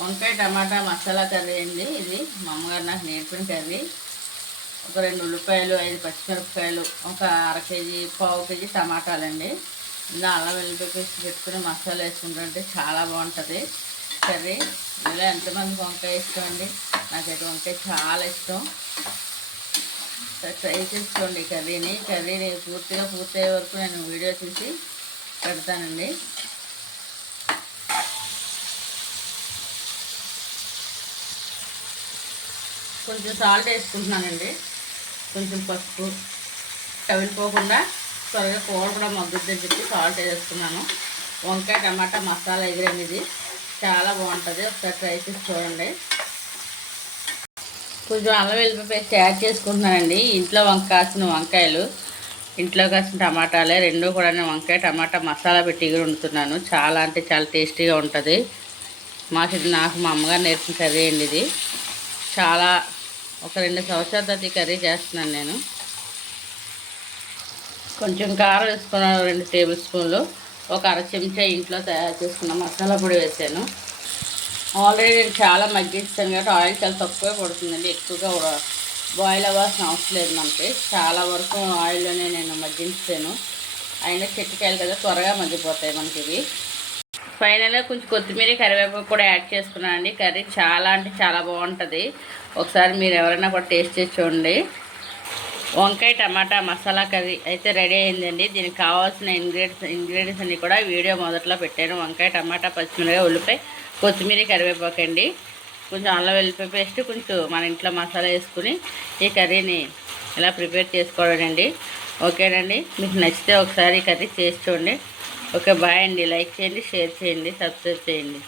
వంకాయ టమాటా మసాలా కర్రీ అండి ఇది. మా అమ్మగారు నాకు నేర్పిన కర్రీ. ఒక రెండు ఉల్లిపాయలు ఐదు పచ్చిమిరపకాయలు ఒక అర కేజీ పావు కేజీ టమాటాలండి. ఇలా అల్లం వెల్లిపాయ పేస్ట్ పెట్టుకుని మసాలా వేసుకుంటుంటే చాలా బాగుంటుంది కర్రీ. ఇలా ఎంతమందికి వంకాయ ఇష్టం అండి? నాకైతే వంకాయ చాలా ఇష్టం. ట్రై చేసుకోండి కర్రీని. కర్రీని పూర్తిగా పూర్తయ్యే వరకు నేను వీడియో తీసి పెడతానండి. కొంచెం సాల్ట్ వేసుకుంటున్నానండి. కొంచెం పసుపు కవిలిపోకుండా త్వరగా కూర కూడా మగ్గుద్దని చెప్పి సాల్ట్ వేసుకున్నాను. వంకాయ టమాటా మసాలా ఎగిరండి ఇది చాలా బాగుంటుంది. ఒకసారి ట్రై చేసి చూడండి. కొంచెం అల్లం వెల్లిపాయ పేస్ట్ యాడ్ చేసుకుంటున్నానండి. ఇంట్లో వంక కాసిన వంకాయలు ఇంట్లో కాసిన టమాటాలే రెండు కూడా వంకాయ టమాటా మసాలా పెట్టి ఎగురు వండుతున్నాను. చాలా అంటే చాలా టేస్టీగా ఉంటుంది. మాకు ఇది నాకు మా అమ్మగారు నేర్పిన కర్రీ అండి ఇది. చాలా ఒక రెండు సంవత్సరాల తర్వాత ఈ కర్రీ చేస్తున్నాను నేను. కొంచెం కారం వేసుకున్నాను రెండు టేబుల్ స్పూన్లు ఒక అర చెంచా ఇంట్లో తయారు చేసుకున్న మసాలా పొడి వేసాను. ఆల్రెడీ నేను చాలా మగ్గిస్తాను కాబట్టి ఆయిల్ చాలా తక్కువే పడుతుందండి ఎక్కువగా బాయిల్ అవ్వాల్సిన అవసరం లేదు మనకి. చాలా వరకు ఆయిల్లోనే నేను మగ్గించాను. అయినా చెట్టుకాయలు కదా త్వరగా మగ్గిపోతాయి మనకి ఇవి. ఫైనల్గా కొంచెం కొత్తిమీర కరివేపాకు కూడా యాడ్ చేసుకున్నాను అండి కర్రీ చాలా అంటే చాలా బాగుంటుంది. ఒకసారి మీరు ఎవరైనా కూడా టేస్ట్ చేసి చూడండి. వంకాయ టమాటా మసాలా కర్రీ అయితే రెడీ అయిందండి. దీనికి కావాల్సిన ఇంగ్రీడియంట్స్ ఇంగ్రీడియంట్స్ అన్ని కూడా వీడియో మొదట్లో పెట్టాను. వంకాయ టమాటా పచ్చిమిరపకాయ ఉల్లిపాయ కొత్తిమీర కరివేపాకు అండి. కొంచెం అల్లం వెల్లిపాయ పేస్ట్ కొంచెం మన ఇంట్లో మసాలా వేసుకుని ఈ కర్రీని ఇలా ప్రిపేర్ చేసుకోవడం అండి ఓకేనండి? మీకు నచ్చితే ఒకసారి ఈ కర్రీ చేసి చూడండి. ఓకే బాయ్ అండి. లైక్ చేయండి షేర్ చేయండి సబ్స్క్రైబ్ చేయండి.